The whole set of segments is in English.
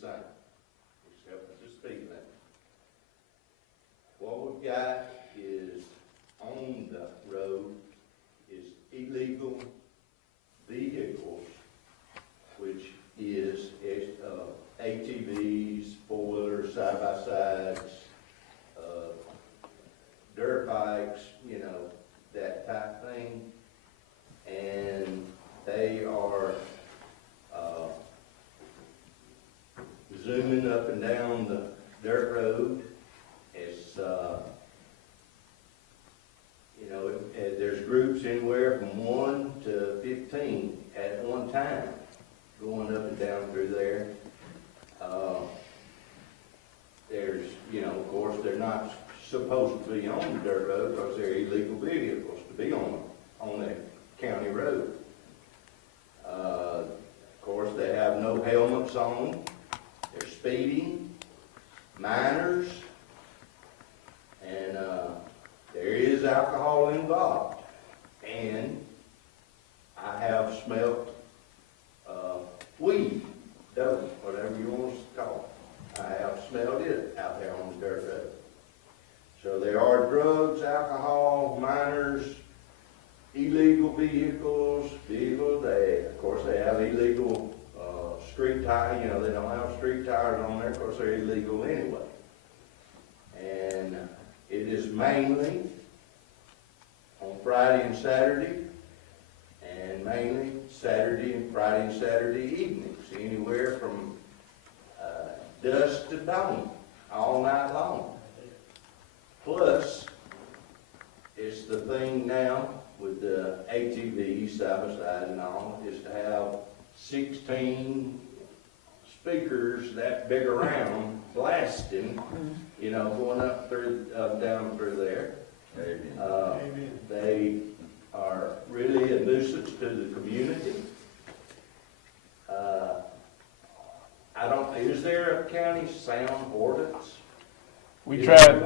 same, except for the speed limit. What we've got is on the road is illegal vehicles, which is ATVs, four-wheelers, side-by-sides, dirt bikes, you know, that type thing. And they are zooming up and down the dirt road. It's, you know, there's groups anywhere from 1 to 15 at one time going up and down through there. There's, you know, of course, they're not supposed to be on the dirt road because they're illegal vehicles to be on the county road. Of course, they have no helmets on. They're speeding, minors, and there is alcohol involved. And I have smelt weed, dope, whatever you want to call it. I have smelled it out there on the dirt road. So there are drugs, alcohol, minors, illegal vehicles. Of course, they have illegal street tires. You know, they don't have street tires on there. Of course, they're illegal anyway. And it is mainly on Friday and Saturday, and mainly Friday and Saturday evenings, anywhere from dusk to dawn, all night long. Plus, it's the thing now with the ATV side-by-side and all, is to have 16 speakers that big around blasting, you know, going up through, down through there. They are really a nuisance to the community. Is there a county sound ordinance? We tried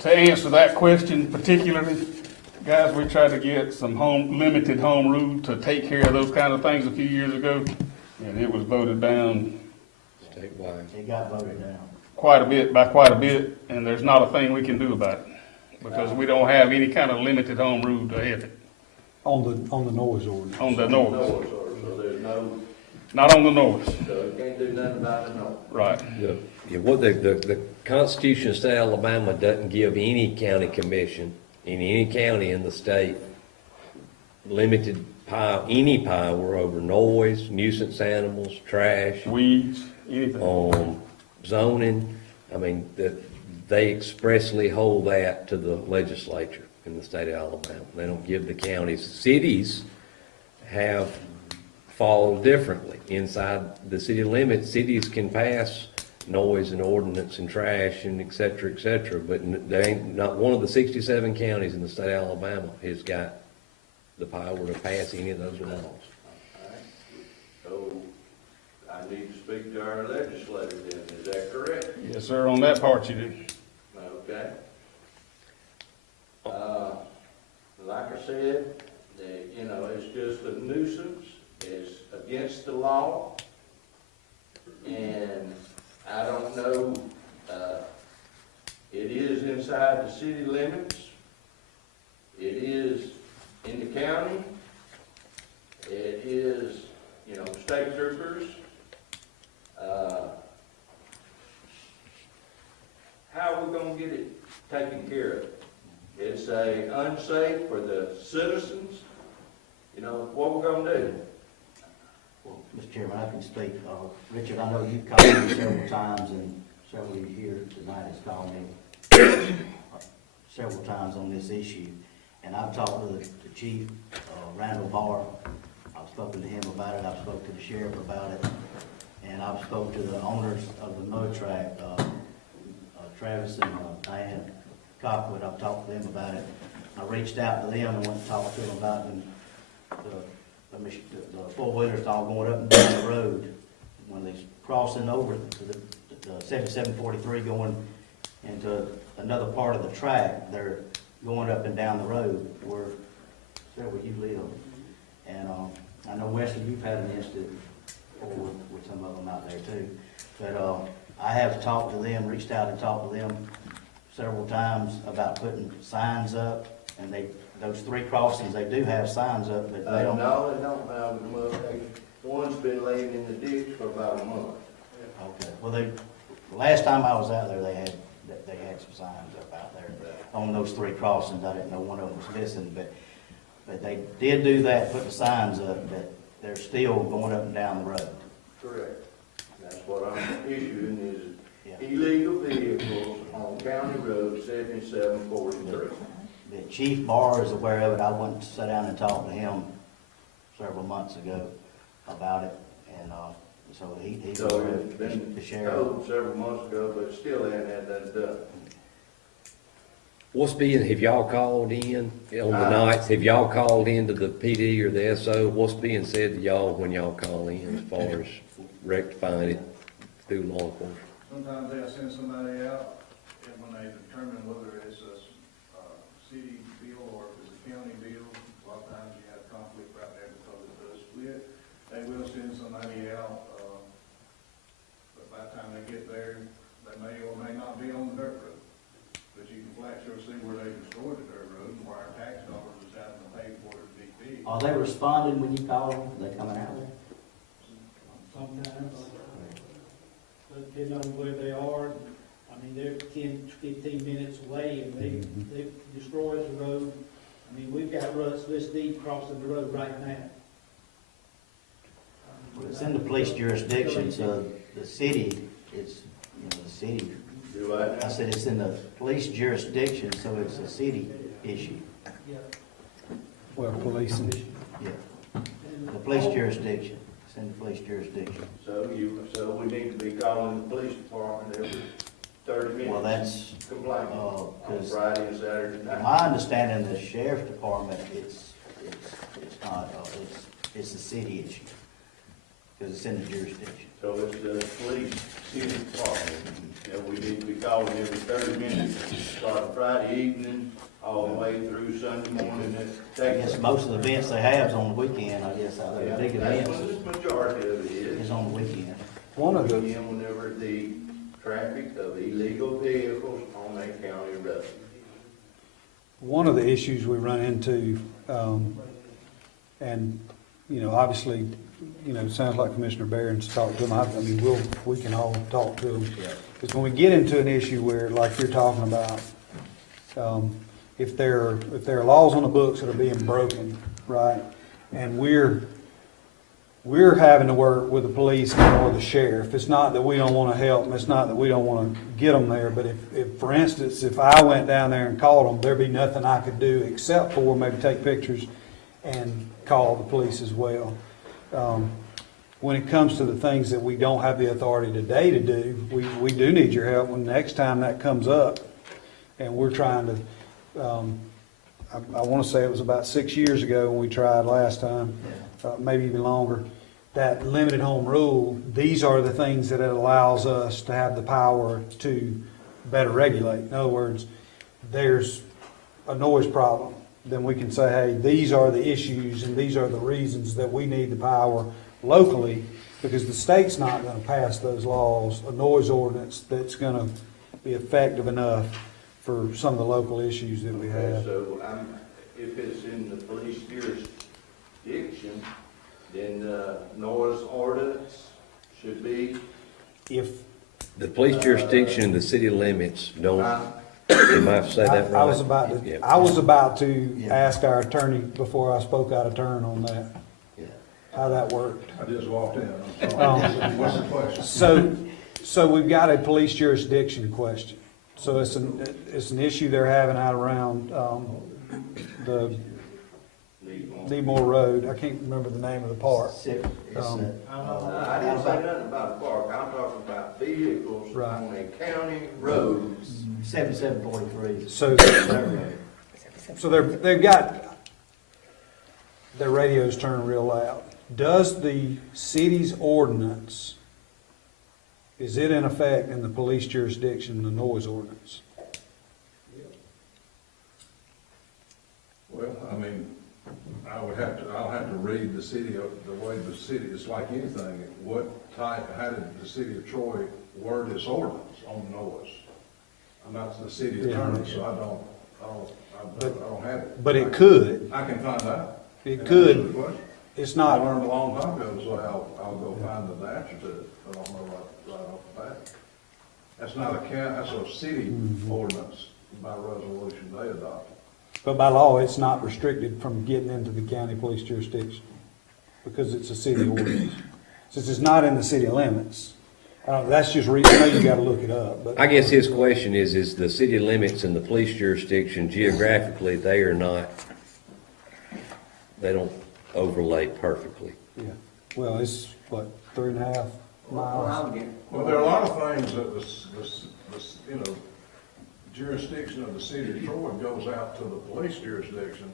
to answer that question particularly, guys. We tried to get some limited home rule to take care of those kind of things a few years ago, and it was voted down statewide. It got voted down. quite a bit, and there's not a thing we can do about it because we don't have any kind of limited home rule to have it. On the noise ordinance. On the noise, So there's no, not on the noise. so you can't do nothing about the noise. Right. What the Constitution of the state of Alabama doesn't give any county commission in any county in the state limited any power over noise, nuisance animals, trash, Weeds, anything. Zoning. I mean, they expressly hold that to the legislature in the state of Alabama. They don't give the counties. Cities have followed differently. Inside the city limits, cities can pass noise and ordinance and trash and et cetera, but there ain't not one of the 67 counties in the state of Alabama has got the power to pass any of those laws. Alright. So I need to speak to our legislator then, is that correct? Yes, sir, on that part you do. Okay. Like I said, you know, it's just a nuisance, it's against the law, and I don't know, it is inside the city limits, it is in the county, it is, you know, state troopers. How are we gonna get it taken care of? It's unsafe for the citizens. You know, what we're gonna do? Well, Mr. Chairman, I can speak. Richard, I know you've called me several times, and several of you here tonight has called me several times on this issue. And I've talked to the chief, Randall Barr. I've spoken to him about it. I've spoken to the sheriff about it. And I've spoken to the owners of the mud track, Travis and Diane Cockwood. I've talked to them about it. I reached out to them and went and talked to them about the four-wheelers all going up and down the road. When they're crossing over to the 7743 going into another part of the track, they're going up and down the road where several you live. And I know, Wesley, you've had an incident with some of them out there too. But, I have talked to them, reached out and talked to them several times about putting signs up, and those 3 crossings, they do have signs up, but they don't. No, they don't have them up. One's been laying in the ditch for about a month. Okay, well, the last time I was out there, they had some signs up out there on those 3 crossings. I didn't know one of them was missing, but they did do that, put the signs up, but they're still going up and down the road. Correct. That's what I'm issuing is Yeah. illegal vehicles on County Road 7743. The Chief Barr is aware of it. I went to sit down and talk to him several months ago about it, and, so he's So aware it's of been the sheriff. told several months ago, but still ain't had that done. Have y'all called in on the nights? Have y'all called in to the PD or the SO? What's being said to y'all when y'all call in as far as rectifying it through law enforcement? Sometimes they'll send somebody out, and when they determine whether it's a city bill or if it's a county bill, a lot of times you have conflict right there because it does split. They will send somebody out, but by the time they get there, they may or may not be on the dirt road. But you can flat sure see where they destroyed the dirt road and where our tax dollars is having to pay for it to be big. Are they responding when you call them? Are they coming out there? Sometimes, but depending on where they are, I mean, they're 10, 15 minutes away and they destroy the road. I mean, we've got ruts this deep crossing the road right now. Well, it's in the police jurisdiction, so the city, the city, Do I? I said it's in the police jurisdiction, so it's a city issue. Yeah. Well, policing. Yeah, the police jurisdiction, it's in the police jurisdiction. So we need to be calling the police department every 30 minutes. Well, that's, Complaining on 'cause Friday and Saturday night. my understanding, the sheriff's department, it's not, it's a city issue, because it's in the jurisdiction. So it's the police city department that we need to be calling every 30 minutes, starting Friday evening, all the way through Sunday morning. I guess most of the events they have is on the weekend, I guess, out there, the big That's events what the majority of it is is. on the weekend. One of the, Again, whenever the traffic of illegal vehicles on a county road. one of the issues we run into, and, obviously, it sounds like Commissioner Barron's talked to him. I mean, we can all talk to him. Because when we get into an issue where, like you're talking about, if there are laws on the books that are being broken, right, and we're having to work with the police or the sheriff. It's not that we don't want to help them. It's not that we don't want to get them there. But if, for instance, if I went down there and called them, there'd be nothing I could do except for maybe take pictures and call the police as well. When it comes to the things that we don't have the authority today to do, we do need your help. When the next time that comes up, and we're trying to, I want to say it was about 6 years ago when we tried last time, maybe even longer, that limited home rule, these are the things that it allows us to have the power to better regulate. In other words, there's a noise problem, then we can say, hey, these are the issues and these are the reasons that we need the power locally, because the state's not going to pass those laws, a noise ordinance that's going to be effective enough for some of the local issues that we Okay, have. so if it's in the police jurisdiction, then the noise ordinance should be, If The police jurisdiction and the city limits don't, uh, am I say that right? I was about Yeah. to Yeah. ask our attorney before I spoke out of turn on that, Yeah. how that worked. I just walked in, I'm sorry. What's the question? So we've got a police jurisdiction question. So it's an issue they're having out around, the Needmore Road. I can't remember the name of the park. I didn't say nothing about a park, I'm talking about vehicles Right. on a county road. 7743. So they've got, their radios turn real loud. Does the city's ordinance, is it in effect in the police jurisdiction, the noise ordinance? Well, I mean, I I'll have to read the city, the way the city, it's like anything, how did the city of Troy word its ordinance on noise? I'm not the city attorney, so I don't have it. But it could, I can find out. it And could, answer the question. it's I not, learned a long time ago, so I'll go find the answer to it, I don't know right off the bat. That's not a that's a city ordinance by resolution they adopted. but by law, it's not restricted from getting into the county police jurisdiction, because it's a city ordinance. Since it's not in the city limits, that's just I know you gotta look it up, but. I guess his question is the city limits and the police jurisdiction geographically, they don't overlay perfectly. Yeah, well, it's, what, 3.5 miles? Well, there are a lot of things that jurisdiction of the city of Troy goes out to the police jurisdiction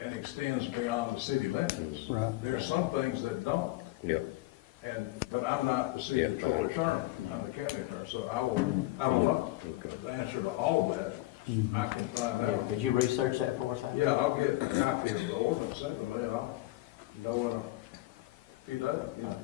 and extends beyond the city limits. Right. There are some things that don't. Yep. But I'm not the city of Yeah. Troy attorney, I'm the county attorney, so I don't know the answer to all of that. I can find out. Could you research that for us? Hank? Yeah, I'll get a copy of the ordinance sent to me, and I'll know in a few days. Okay.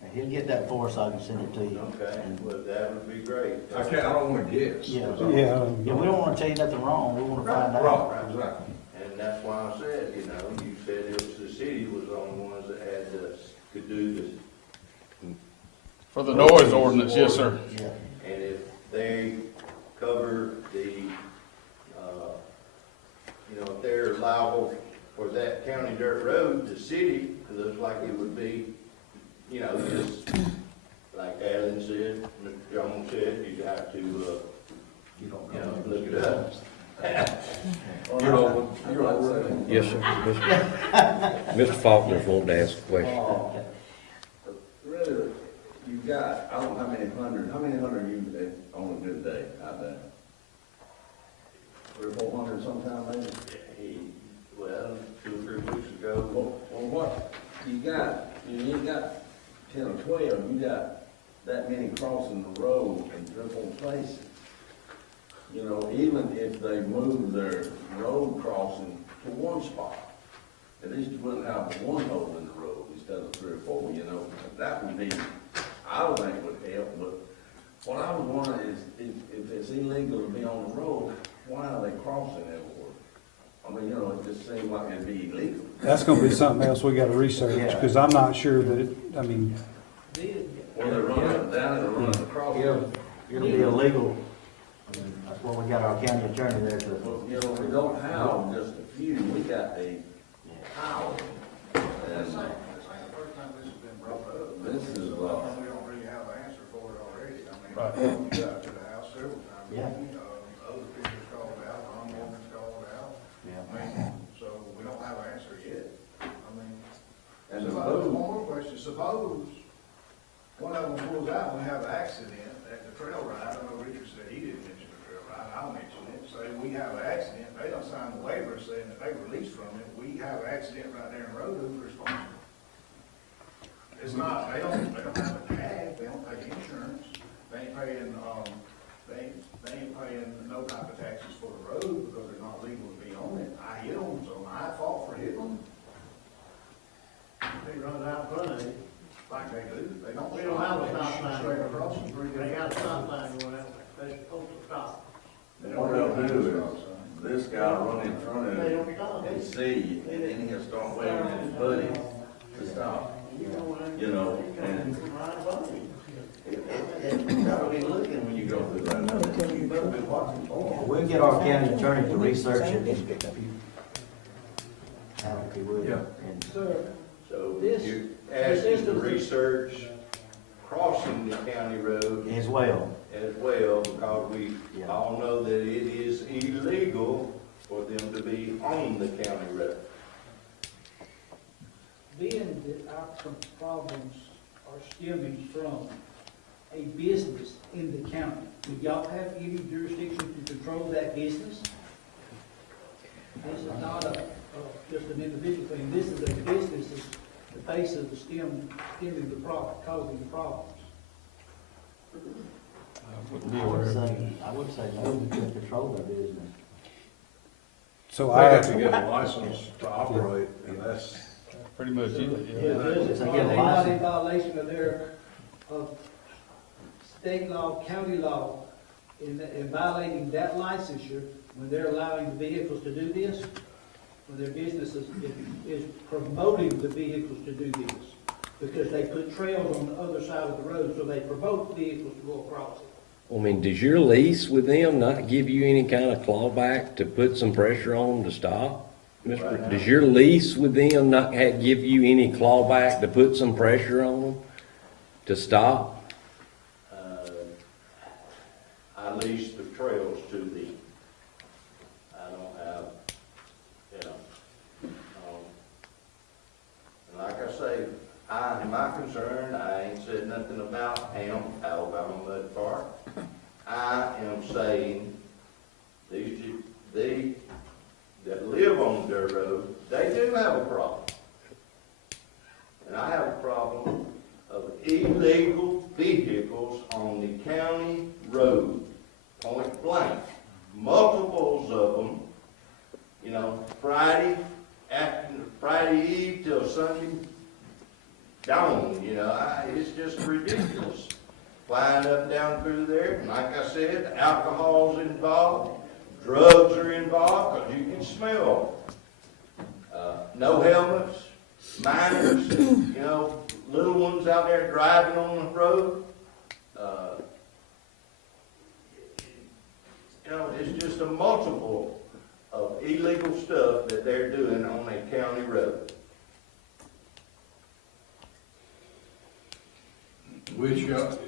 And he'll get that for us, so I can send it to you. Okay, And- well, that would be great. I don't wanna guess. Yeah. Yeah. Yeah, we don't wanna tell you nothing wrong, we wanna find out. Right, exactly. And that's why I said, you said it was the city was the only ones that had could do this. For the noise ordinance, yes, sir. Yeah. And if they cover the, if they're liable for that county dirt road, the city, it looks like it would be, just like Alan said, Mr. Jones said, you got to, look it up. You're already. Yes, sir. Mr. Faulkner's wanting to ask a question. Really, you've got, I don't know how many hundred you on a good day out there? 300 or 400 sometime maybe? Well, 2 or 3 weeks ago, Well, what you got, you ain't got 10 or 12, you got that many crossing the road in different places. Even if they move their road crossing to one spot, at least you wouldn't have one hole in the road instead of 3 or 4, that would be, I would think would help, but what I was wondering is, if it's illegal to be on the road, why are they crossing everywhere? I mean, it just seems like it'd be illegal. That's gonna be something else we gotta research, because I'm not sure that, Well, they're running it down and they're running across. It'll be illegal. That's what we got our county attorney there to. Well, we don't have just a few, we got a pile. This And ain't the first time this has been brought up. this is, We don't really have an answer for it already. We got to the house several times. Yeah. Other people's called out, homeowners called out. Yeah. So we don't have an answer yet. and the Suppose, food, one more question, suppose one of them pulls out and we have an accident at the trail ride. I know Richard said he didn't mention the trail ride, I'll mention it. Say we have an accident, they don't sign the waiver saying that they released from it. We have an accident right there in the road, who's responsible? It's not, they don't have a tag, they don't pay insurance, they ain't paying, they ain't paying no type of taxes for the road because they're not legal to be on it. I hit them, so my fault for hitting them. They run out in front of it, like they do. They don't. We don't have a stop sign. Straight across the street. They got a stop sign going out, they're supposed to stop. what they'll do is, this guy run in front of They it, don't stop. and see, and then he'll start waving at his buddies to stop. And you gotta be looking when you go through that, you better be watching for them. We'll get our county attorney to research it. If you would. Yeah. And so This- you're this asking is to the- research crossing the county road as well. as well, because we Yeah. all know that it is illegal for them to be on the county road. Being that our problems are stemming from a business in the county, do y'all have any jurisdiction to control that business? This is not just an individual thing, this is a business, is the base of the stemming the problem, causing the problems. I would say no, we can control their business. So They have to get a license to operate, and that's, Pretty much it, yeah. Is If it, they are get a they not in license. violation of their, of state law, county law, in violating that licensure when they're allowing the vehicles to do this? When their business is promoting the vehicles to do this? Because they put trails on the other side of the road, so they promote vehicles to go across it. I mean, does your lease with them not give you any kind of clawback to put some pressure on to stop? Mister, does your lease with them not give you any clawback to put some pressure on them to stop? I lease the trails to the, I don't have, and like I say, my concern, I ain't said nothing about Alabama Mud Park. I am saying, they that live on their road, they do have a problem. And I have a problem of illegal vehicles on the county road, point blank. Multiples of them, Friday Eve till Sunday dawn, it's just ridiculous. Flying up and down through there, and like I said, alcohol's involved, drugs are involved, because you can smell. No helmets, minors, little ones out there driving on the road. It's just a multiple of illegal stuff that they're doing on a county road. which, as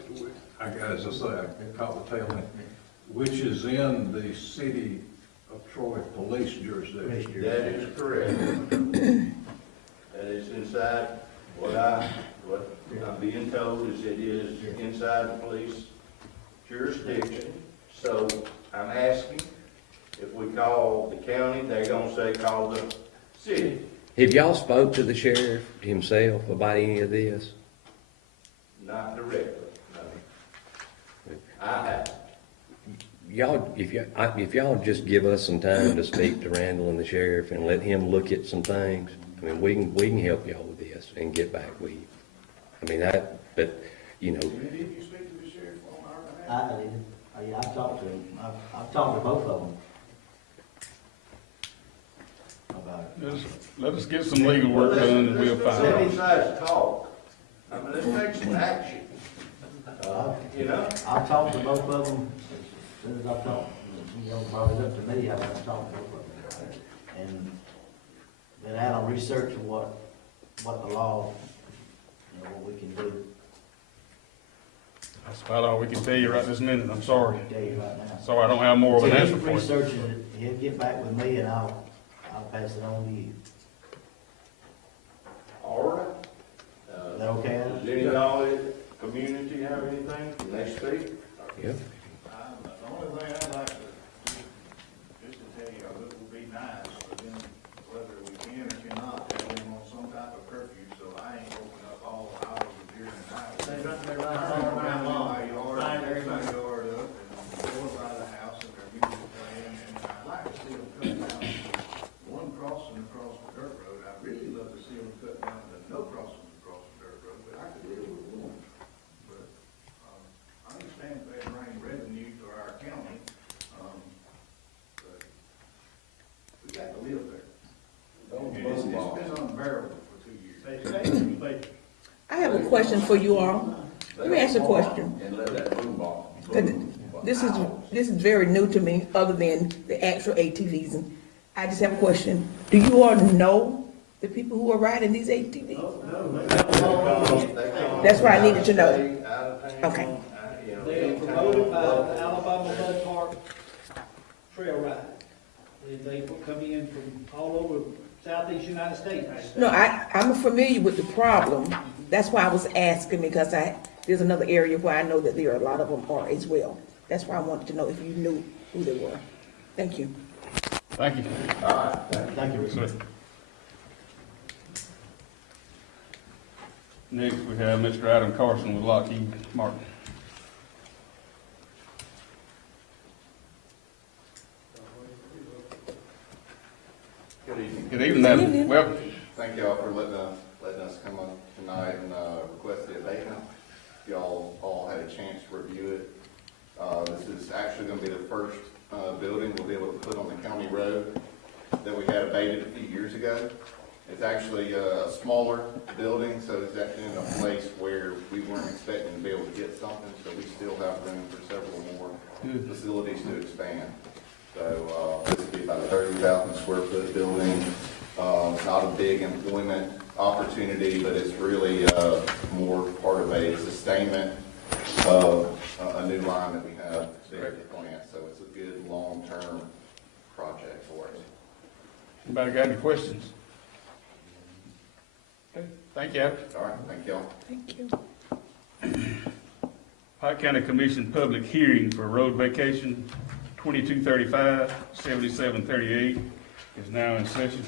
I say, I caught the tail end, which is in the city of Troy police jurisdiction. That is correct. That is inside, what I'm being told is it is inside the police jurisdiction. So I'm asking, if we call the county, they're gonna say call the city. Have y'all spoke to the sheriff himself about any of this? Not directly, no. I have. Y'all, if y'all just give us some time to speak to Randall and the sheriff and let him look at some things, I mean, we can help y'all with this and get back with you. I mean, but, Did you speak to the sheriff on our behalf? I did. Yeah, I've talked to him. I've talked to both of them about it. Let us get some legal work done and we'll Let's find sit out. on sides talk. I mean, let's take some action. I've talked to both of them as soon as I've talked, brought it up to me, I've talked to both of them. And then I had to research what the law, what we can do. That's about all we can tell you right this minute. I'm sorry. I'll tell you right now. Sorry, I don't have more of an So answer he for you. researches it, he'll get back with me and I'll pass it on to you. All right. Is that okay? Does any of y'all in the community have anything? Can they speak? Yeah. The only thing I'd like to, just to tell you, it would be nice, but then whether we can or cannot, have them on some type of curfew, so I ain't open up all hours of during the night. They run their lights Turn all around around in long. my yard, Right, fix my everybody. yard up, and go by the house, and their music playing, and I'd like to see them cut down one crossing across the dirt road. I'd really love to see them cut down to no crossing across the dirt road, but I could live with one. But, I understand they bring revenue to our county, but we got to live there. And it's been unbearable for 2 years. They say, I have a question for you all. Let me ask you a question. And let that boom off. 'Cause This is very new to me, other than the actual ATVs. And I just have a question. Do you all know the people who are riding these ATVs? That's what I needed to know. Okay. they are promoted by the Alabama Mud Park Trail Ride. And they come in from all over southeast United States. No, I'm familiar with the problem. That's why I was asking, because there's another area where I know that there are a lot of them are as well. That's why I wanted to know if you knew who they were. Thank you. Thank you. Thank you, Richard. Sir. Next, we have Mr. Adam Carson with Lockheed Martin. Sanders. Well, Thank y'all for letting us come up tonight and request the abatement. Y'all all had a chance to review it. This is actually gonna be the first building we'll be able to put on the county road that we had abated a few years ago. It's actually a smaller building, so it's actually in a place where we weren't expecting to be able to get something, so we still have room for several more facilities to expand. So this would be about a 30,000 square foot building. Not a big employment opportunity, but it's really more part of a sustainment of a new line that we have there at the plant. So it's a good long-term project for us. anybody got any questions? Okay, thank you. All right, thank y'all. Thank you. Pike County Commission public hearing for road vacation 2235, 7738 is now in session.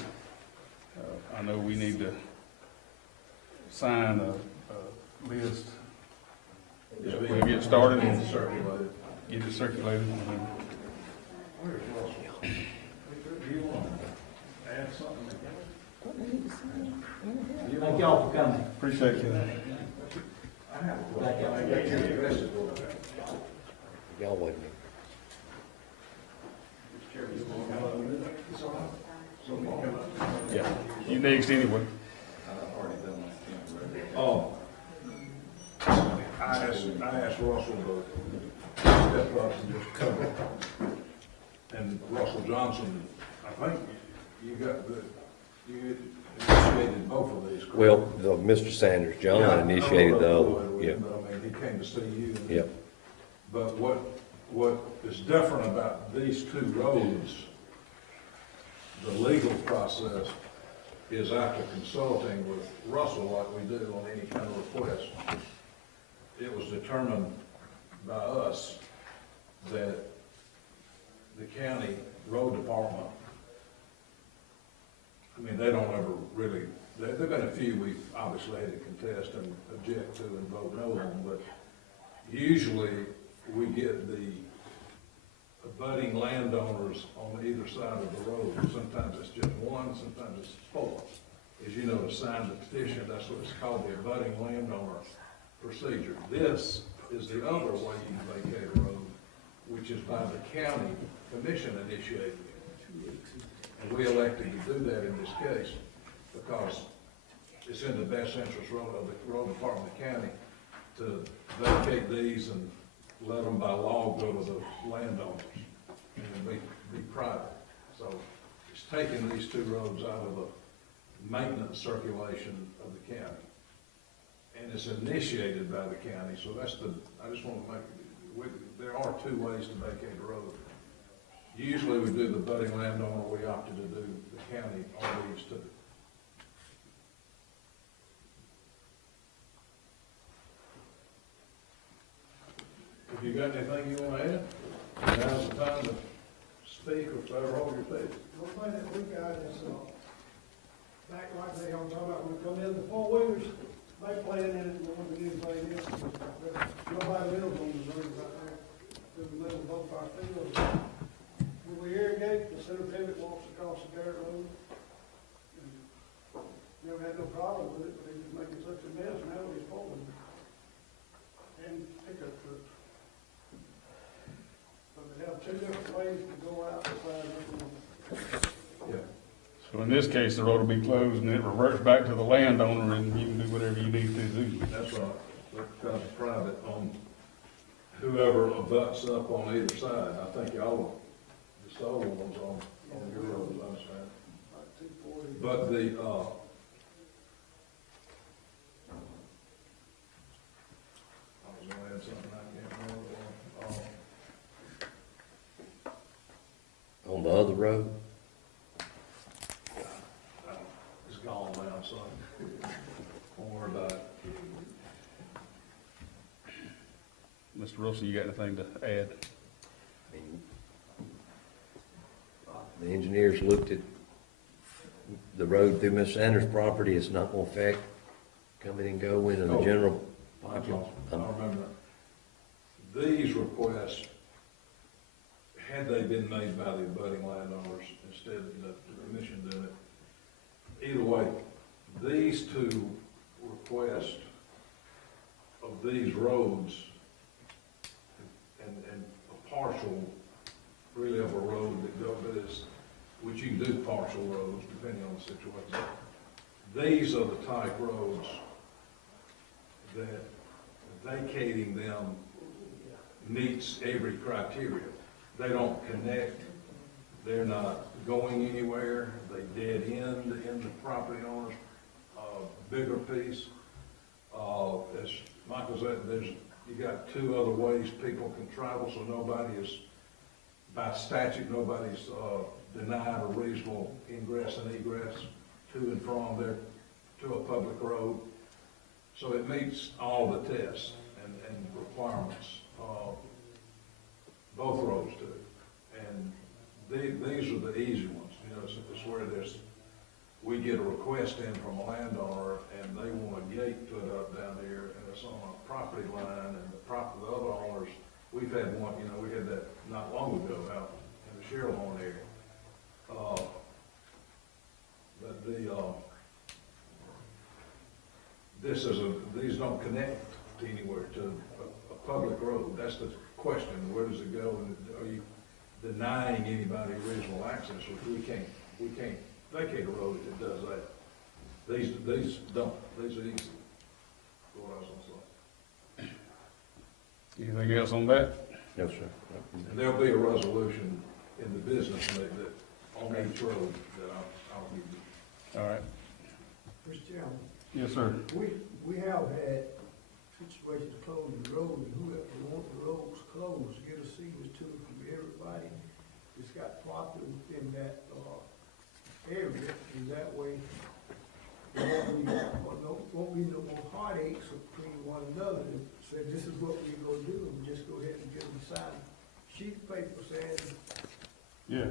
I know we need to sign a list. We'll get started and get it circulated. Thank y'all for coming. Appreciate you. Thank y'all. Y'all wait a minute. Yeah, you next anyway. Oh, I asked Russell to step up and just cover. And Russell Johnson, I think you initiated both of these, correct? Well, Mr. Sanders, Yeah, I John don't know initiated the who other, it was, yeah, but I mean, he came to see you. yep. But what is different about these two roads, the legal process is after consulting with Russell like we do on any kind of request. It was determined by us that the county road department, I mean, they don't ever really, there've been a few we've obviously had to contest and object to and vote no on, but usually we get the abutting landowners on either side of the road. Sometimes it's just one, sometimes it's four. As you know, to sign the petition, that's what it's called, the abutting landowner procedure. This is the other way you vacate a road, which is by the county commission initiated. And we elected to do that in this case because it's in the best interest of the road department of the county to vacate these and let them by law go to the landowners and be private. So it's taking these two roads out of the maintenance circulation of the county. And it's initiated by the county, so that's I just want to there are two ways to vacate a road. Usually we do the budding landowner, we opted to do the county on these two. If you got anything you want to add, now's the time to speak or forever hold your peace. One thing that we got is, back like they all talk about, when we come in the four-wheelers, they plan in it, and want to do anything else. Nobody lives on the road right now, in the middle of both our fields. When we irrigate, the center pivot walks across the dirt road. And never had no problem with it, but they just making such a mess now with these four-wheelers. And pickup trucks. So they have two different ways to go out besides looking. Yeah. So in this case, the road will be closed and it reverts back to the landowner and you can do whatever you need to do. That's right. That becomes private on whoever abuts up on either side. I think y'all, the sole ones on your road, I understand. But the, I was gonna add something, I can't remember. On the other road, It's gone now, so don't worry about it. Mr. Russell, you got anything to add? I mean, the engineers looked at the road through Mr. Sanders' property, it's not gonna affect coming and go into the general That's population. all. I remember that. These requests, had they been made by the abutting landowners instead of the commission doing it, either way, these two requests of these roads and a partial, really of a road that goes this, which you can do partial roads depending on the situation. These are the type roads that vacating them meets every criteria. They don't connect, they're not going anywhere, they dead end in the property owner's bigger piece. As Michael said, you got two other ways people can travel, so nobody is, by statute, nobody's denied a reasonable ingress and egress to and from there to a public road. So it meets all the tests and requirements. Both roads do. And these are the easy ones, you know, it's where we get a request in from a landowner and they want a gate put up down here and it's on a property line and the other owners, we've had one, you know, we had that not long ago out in the Sherlhorn area. But these don't connect to anywhere, to a public road. That's the question, where does it go? And are you denying anybody reasonable access? Which we can't vacate a road that does that. These don't, these are easy. What I was gonna say. Anything else on that? No, sir. And there'll be a resolution in the business that on each road that I'll give you. All right. Mr. Chairman, Yes, sir. we have had situations closing the road, and whoever want the roads closed, get a season to everybody that's got property within that, area, and that way, there won't be no more heartaches between one another, and say, this is what we're gonna do, and just go ahead and give them a signed sheet of paper saying. Yeah,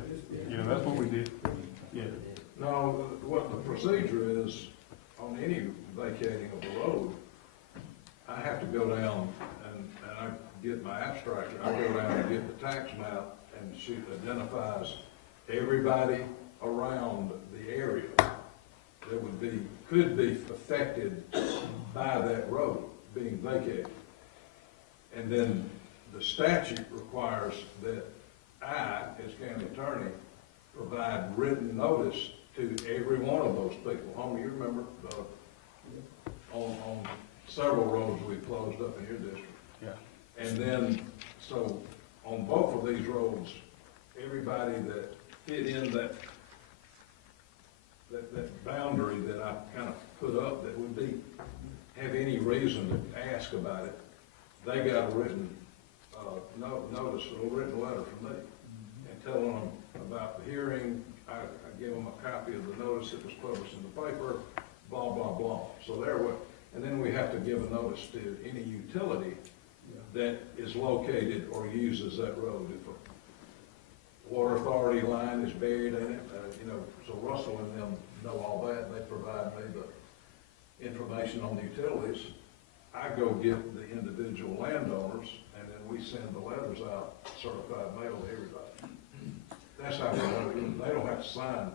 yeah, that's what we did. Yeah. No, what the procedure is, on any vacating of the road, I have to go down and I get my abstract, I go down and get the tax map, and she identifies everybody around the area that could be affected by that road being vacated. And then the statute requires that I, as county attorney, provide written notice to every one of those people. Homie, you remember, on several roads we closed up in your district. Yeah. And then, so, on both of these roads, everybody that fit in that boundary that I kind of put up that would have any reason to ask about it, they got a written, notice, a written letter from me, and telling them about the hearing. I give them a copy of the notice that was published in the paper, blah, blah, blah. So and then we have to give a notice to any utility that is located or uses that road. If a water authority line is buried in it, so Russell and them know all that. They provide me the information on the utilities. I go get the individual landowners, and then we send the letters out, certified mail to everybody. That's how we do it. They don't have to sign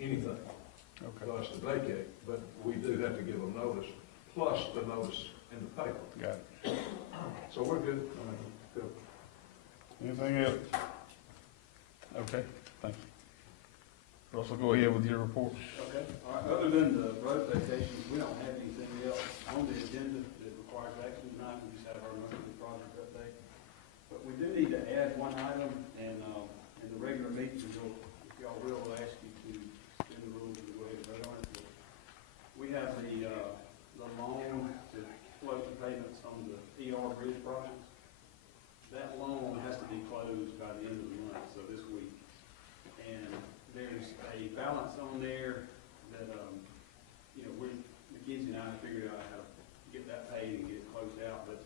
anything for us to vacate, but we do have to give them notice, plus the notice in the paper. Got it. So we're good. Good. Anything else? Okay, thank you. Russell, go ahead with your report. Okay, all right, other than the road vacations, we don't have anything else on the agenda that requires action tonight. We just have our monthly project update. But we do need to add one item, and in the regular meetings, if y'all will, I'll ask you to suspend the rules and go ahead and vote on it. We have the loan to float the payments on the ER bridge projects. That loan has to be closed by the end of the month, so this week. And there's a balance on there that, McKinsey and I figured out how to get that paid and get it closed out, but,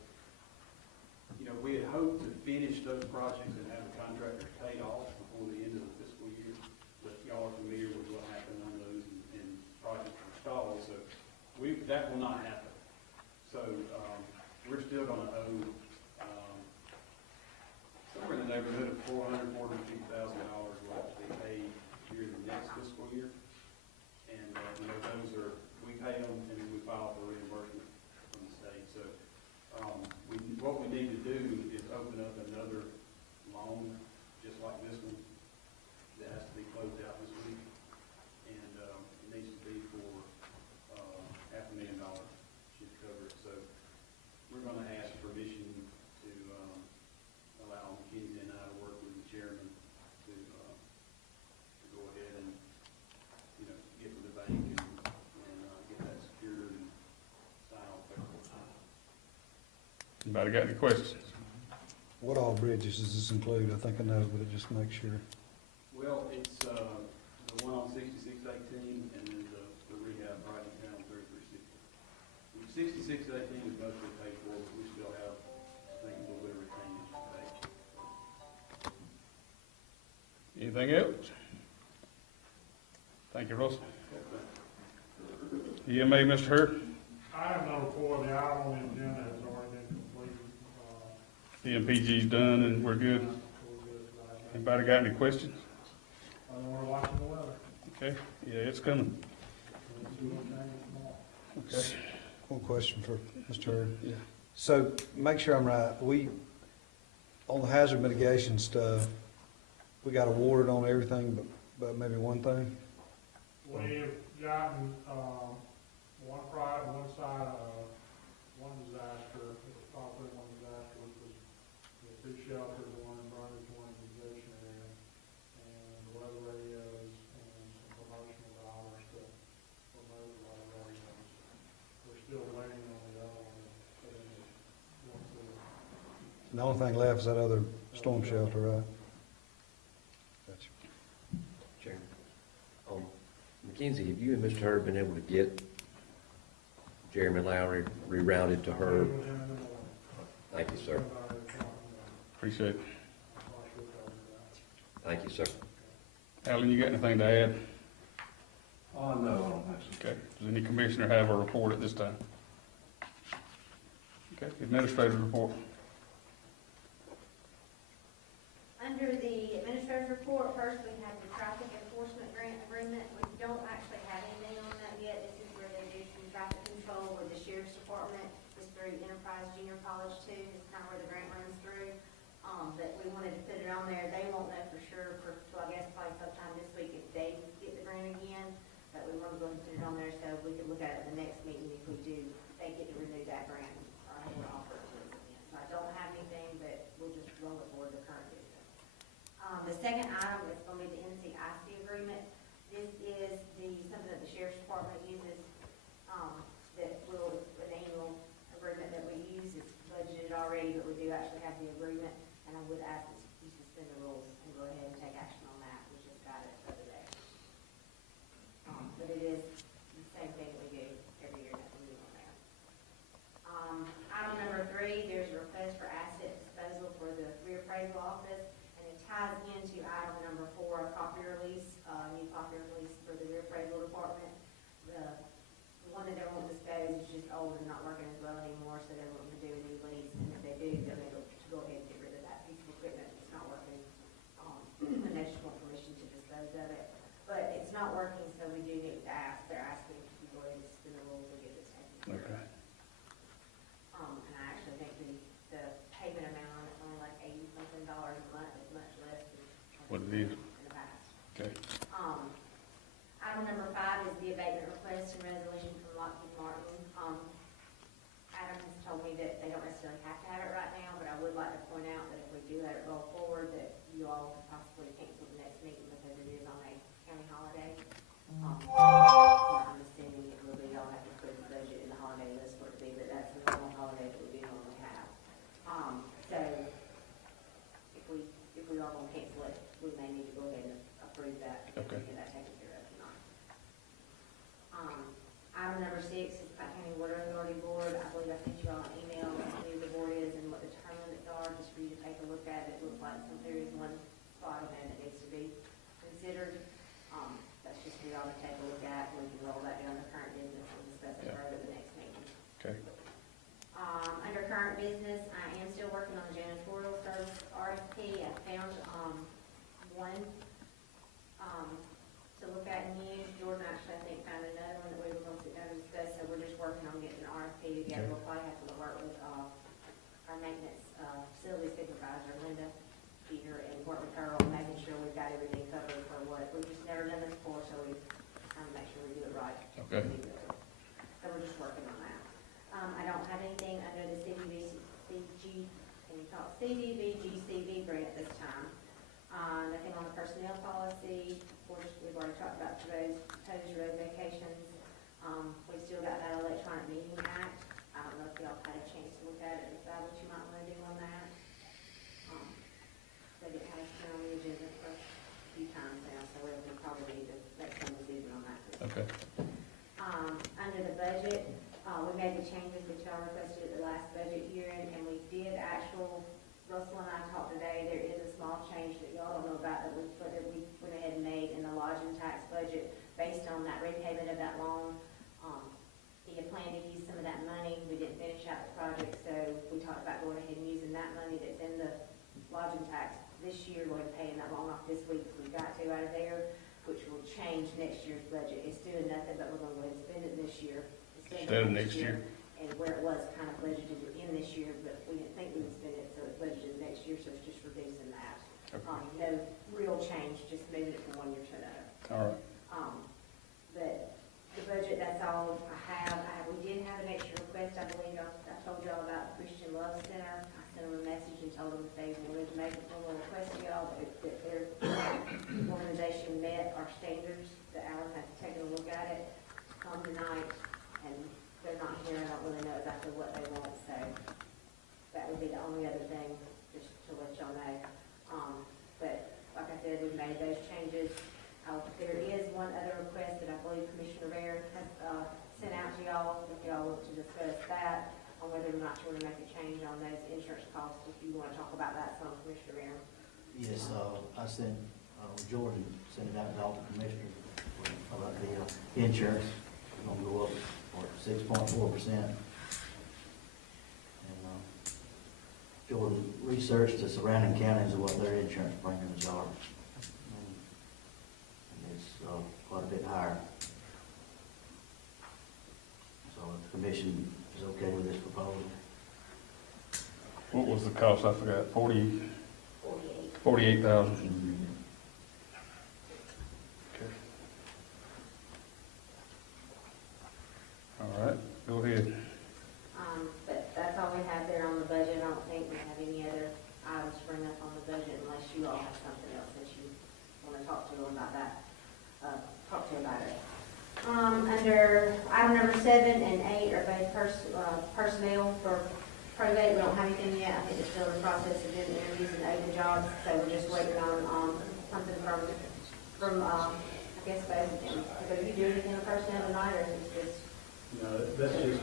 we had hoped to finish those projects and have the contractors paid off before the end of the fiscal year, but y'all are familiar with what happened on those, and projects were stalled, so that will not happen. So, we're still gonna owe, somewhere in the neighborhood of $450,000 will have to be paid during the next fiscal year. And, Anybody got any questions? What all bridges does this include? I think I know, but just make sure. Well, it's, the one on 6618 and then the rehab right down on 3360. 6618 is mostly paid for, but we still have, I think, a little bit of retainage to pay. Anything else? Thank you, Russell. EMA, Mr. Hurd? I have no report, the item on the agenda has already been completed. EMPG's done and we're good. Anybody got any questions? I don't want to watch the weather. Okay, yeah, it's coming. We'll see what changes tomorrow. Okay. One question for Mr. Hurd. Yeah. So, make sure I'm right, on the hazard mitigation stuff, we got awarded on everything but maybe one thing? We've gotten, one side of one disaster, probably one disaster, which was the two shelters, one in Brundage, one in the Goshen area, and the weather radios and some promotional dollars to promote the weather radios. We're still waiting on the other one. The only thing left is that other storm shelter, right? Gotcha. Chairman. Mackenzie, have you and Mr. Hurd been able to get Jeremy Lowry rerouted to her? Thank you, sir. Appreciate it. Thank you, sir. Alan, you got anything to add? No, I don't think so. Okay, does any commissioner have a report at this time? Okay, administrative report. Under the administrative report, first we have the traffic enforcement grant agreement. We don't actually have anything on that yet. This is where they do some traffic control with the sheriff's department. It's through Enterprise Junior College too. It's kind of where the grant runs through. But we wanted to put it on there. They won't know for sure for, I guess, probably sometime this week if they get the grant again. But we want to go ahead and put it on there so we can look at it at the next meeting if we do, if they get to renew that grant. We'll offer it to us again. So I don't have anything, but we'll just roll it for the current business. The second item is going to be the NCIC agreement. This is something that the sheriff's department uses, that will, an annual agreement that we use. It's budgeted already, but we do actually have the agreement, and I would ask that you suspend the rules and go ahead and take action on that. We just got it the other day. But it is the same thing we do every year, nothing new on there. Item number 3, there's a request for asset disposal for the reappraisal office. Ties into item number 4, a copier lease, new copier lease for the reappraisal department. The one that they won't dispose is just old and not working as well anymore, so they're looking to do a new lease. And if they do, they're going to go ahead and get rid of that piece of equipment that's not working. And they just want permission to dispose of it. But it's not working, so we do need to ask. They're asking if you go ahead and suspend the rules and get this taken care of. Okay. And I actually think the payment amount on it's only like $80-something a month. It's much less than What it is? in the past. Okay. Item number 5 is the abatement request and resolution from Lockheed Martin. Adam has told me that they don't necessarily have to have it right now, but I would like to point out that if we do let it roll forward, that you all could possibly cancel the next meeting because it is on a county holiday. I'm assuming it will be, I'll have to put the budget in the holiday list for it to be, but that's the normal holiday that we do normally have. So if we are going to cancel it, we may need to go ahead and approve that. Okay. Get that taken care of tonight. Item number 6 is Pike County Water Authority Board. I believe I sent you all an email on who the board is and what the term limits are, just for you to take a look at. It looks like there is one spot on there that needs to be considered. That's just for y'all to take a look at. We can roll that down to current business and discuss it further at the next meeting. Okay. Under current business, I am still working on the janitorial service RFP. I found one to look at and use. Jordan actually, I think, found another one that we were going to sit down and discuss, so we're just working on getting an RFP together. We'll probably have to work with our maintenance facility supervisor, Linda Peter, and work with her on making sure we've got everything covered for what, we've just never done this before, so we kind of make sure we do it right. Okay. So we're just working on that. I don't have anything under the CDBG-CV grant this time. Nothing on the personnel policy. Of course, we've already talked about proposed road vacations. We've still got that electronic meeting act. I don't know if y'all had a chance to look at it and establish doing nothing, but we're gonna go ahead and spend it this year. Instead of next year. And where it was kind of budgeted in this year, but we didn't think we would spend it, so it's budgeted next year, so it's just reducing that. No real change, just moving it from one year to another. All right. But the budget, that's all I have. We did have an extra request, I believe, I told y'all about the Christian Love Center. I sent them a message and told them if they wanted to make a little request to y'all, that their organization met our standards, that Alan had taken a look at it, come tonight, and they're not here, I don't really know exactly what they want, so that would be the only other thing, just to let y'all know. But like I said, we've made those changes. There is one other request that I believe Commissioner Bear has sent out to y'all, if y'all want to discuss that, on whether or not you want to make a change on those insurance costs, if you want to talk about that some, Commissioner Bear. Yes, I sent, Jordan sent it out to all the commissioners about the insurance, it's gonna go up, 6.4%. And, Jordan researched the surrounding counties of what their insurance premiums are. And it's, quite a bit higher. So if the commission is okay with this proposal. What was the cost? I forgot. 48,000. Okay. All right, go ahead. But that's all we have there on the budget. I don't think we have any other items to bring up on the budget unless you all have something else that you want to talk to them about that, talk to about it. Under item number 7 and 8 are both personnel for probate. We don't have anything yet. I think it's still in the process of doing interviews and open jobs, so we're just waiting on something from I guess both of them. So you do anything with personnel tonight, or is it just No, that's just,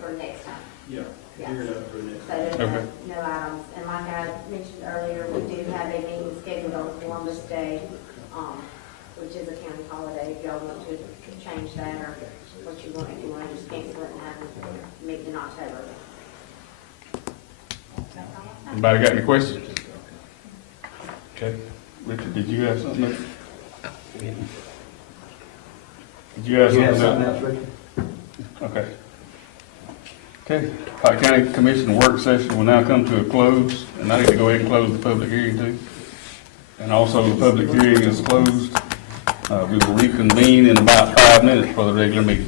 for next time? yeah, gearing up for next. So there's Okay. no items. And like I mentioned earlier, we do have a meeting scheduled on Columbus Day, which is a county holiday. If y'all want to change that or what you want, if you want to just cancel it and have a meeting in October. Anybody got any questions? Okay. Richard, did you have something? Did you have something? else, Richard? Okay. Okay, Pike County Commission work session will now come to a close, and I need to go ahead and close the public hearing too. And also, the public hearing is closed. We will reconvene in about 5 minutes for the regular meeting.